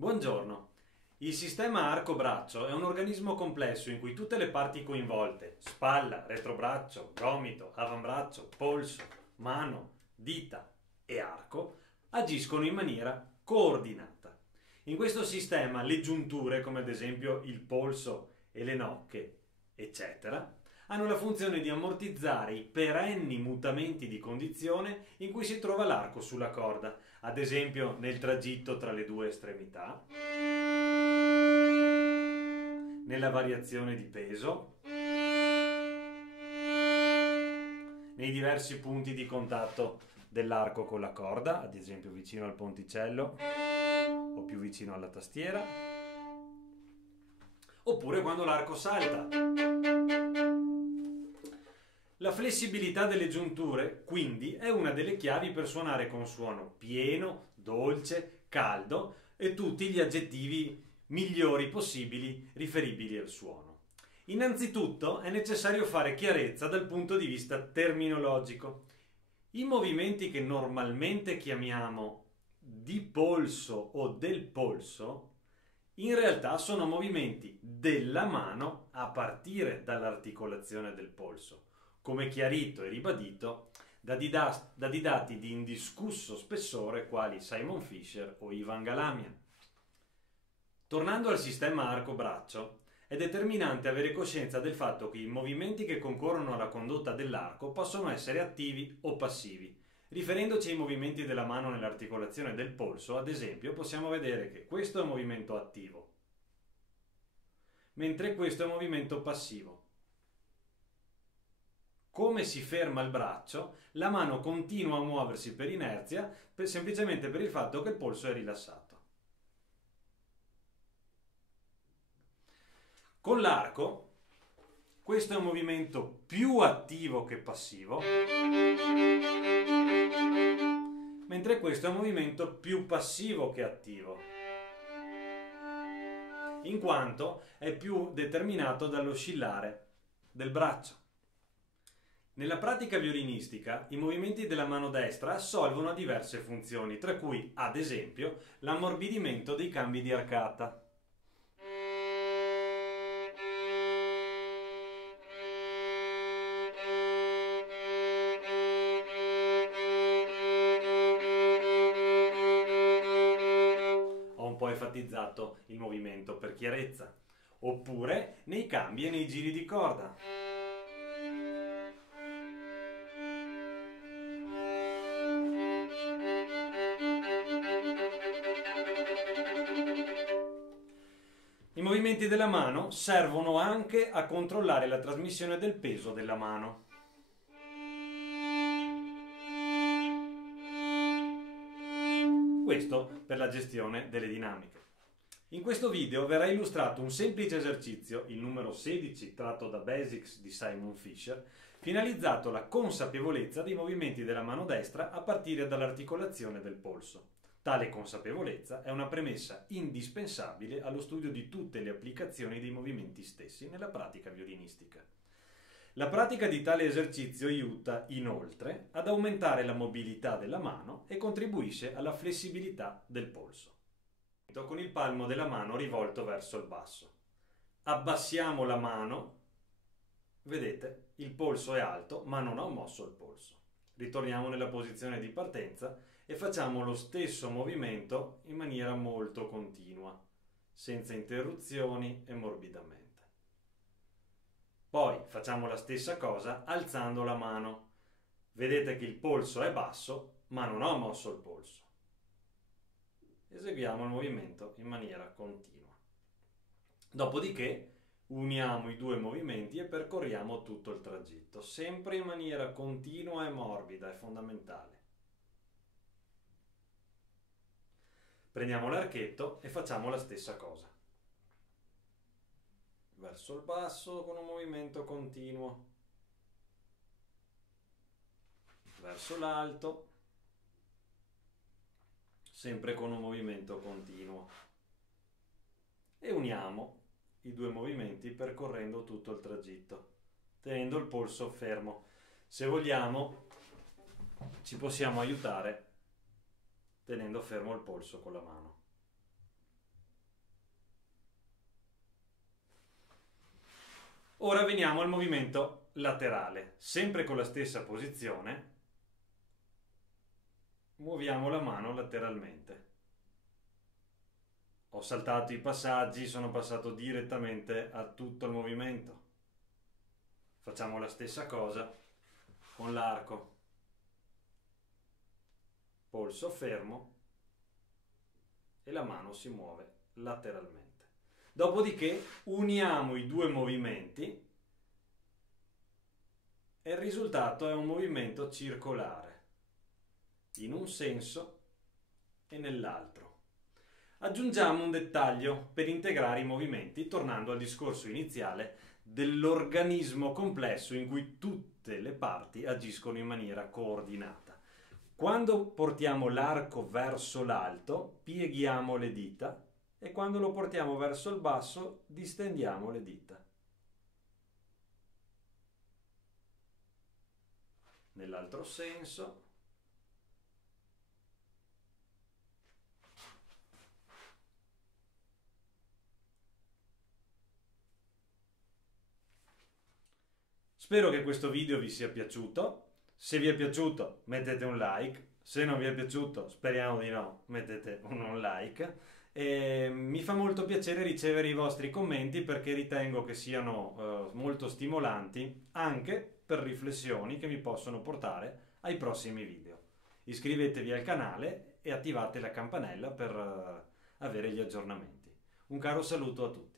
Buongiorno. Il sistema arco-braccio è un organismo complesso in cui tutte le parti coinvolte, spalla, retrobraccio, gomito, avambraccio, polso, mano, dita e arco, agiscono in maniera coordinata. In questo sistema le giunture, come ad esempio il polso e le nocche, eccetera, hanno la funzione di ammortizzare i perenni mutamenti di condizione in cui si trova l'arco sulla corda, ad esempio nel tragitto tra le due estremità, nella variazione di peso, nei diversi punti di contatto dell'arco con la corda, ad esempio vicino al ponticello o più vicino alla tastiera, oppure quando l'arco salta. La flessibilità delle giunture, quindi, è una delle chiavi per suonare con suono pieno, dolce, caldo e tutti gli aggettivi migliori possibili riferibili al suono. Innanzitutto è necessario fare chiarezza dal punto di vista terminologico. I movimenti che normalmente chiamiamo di polso o del polso in realtà sono movimenti della mano a partire dall'articolazione del polso, come chiarito e ribadito da didatti di indiscusso spessore quali Simon Fischer o Ivan Galamian. Tornando al sistema arco-braccio, è determinante avere coscienza del fatto che i movimenti che concorrono alla condotta dell'arco possono essere attivi o passivi. Riferendoci ai movimenti della mano nell'articolazione del polso, ad esempio, possiamo vedere che questo è un movimento attivo, mentre questo è un movimento passivo. Come si ferma il braccio, la mano continua a muoversi per inerzia, semplicemente per il fatto che il polso è rilassato. Con l'arco, questo è un movimento più attivo che passivo, mentre questo è un movimento più passivo che attivo, in quanto è più determinato dall'oscillare del braccio. Nella pratica violinistica, i movimenti della mano destra assolvono diverse funzioni, tra cui, ad esempio, l'ammorbidimento dei cambi di arcata. Ho un po' enfatizzato il movimento per chiarezza. Oppure nei cambi e nei giri di corda. I movimenti della mano servono anche a controllare la trasmissione del peso della mano. Questo per la gestione delle dinamiche. In questo video verrà illustrato un semplice esercizio, il numero 16 tratto da Basics di Simon Fischer, finalizzato alla consapevolezza dei movimenti della mano destra a partire dall'articolazione del polso. Tale consapevolezza è una premessa indispensabile allo studio di tutte le applicazioni dei movimenti stessi nella pratica violinistica. La pratica di tale esercizio aiuta, inoltre, ad aumentare la mobilità della mano e contribuisce alla flessibilità del polso. Con il palmo della mano rivolto verso il basso. Abbassiamo la mano, vedete, il polso è alto, ma non ho mosso il polso. Ritorniamo nella posizione di partenza e facciamo lo stesso movimento in maniera molto continua, senza interruzioni e morbidamente. Poi facciamo la stessa cosa alzando la mano. Vedete che il polso è basso, ma non ho mosso il polso. Eseguiamo il movimento in maniera continua. Dopodiché uniamo i due movimenti e percorriamo tutto il tragitto, sempre in maniera continua e morbida, è fondamentale. Prendiamo l'archetto e facciamo la stessa cosa. Verso il basso con un movimento continuo, verso l'alto, sempre con un movimento continuo, e uniamo i due movimenti percorrendo tutto il tragitto, tenendo il polso fermo. Se vogliamo, ci possiamo aiutare tenendo fermo il polso con la mano. Ora veniamo al movimento laterale. Sempre con la stessa posizione, muoviamo la mano lateralmente. Ho saltato i passaggi, sono passato direttamente a tutto il movimento. Facciamo la stessa cosa con l'arco. Polso fermo e la mano si muove lateralmente. Dopodiché uniamo i due movimenti e il risultato è un movimento circolare in un senso e nell'altro. Aggiungiamo un dettaglio per integrare i movimenti, tornando al discorso iniziale dell'organismo complesso in cui tutte le parti agiscono in maniera coordinata. Quando portiamo l'arco verso l'alto, pieghiamo le dita e quando lo portiamo verso il basso, distendiamo le dita. Nell'altro senso. Spero che questo video vi sia piaciuto. Se vi è piaciuto mettete un like, se non vi è piaciuto, speriamo di no, mettete un non like. E mi fa molto piacere ricevere i vostri commenti perché ritengo che siano molto stimolanti anche per riflessioni che mi possono portare ai prossimi video. Iscrivetevi al canale e attivate la campanella per avere gli aggiornamenti. Un caro saluto a tutti.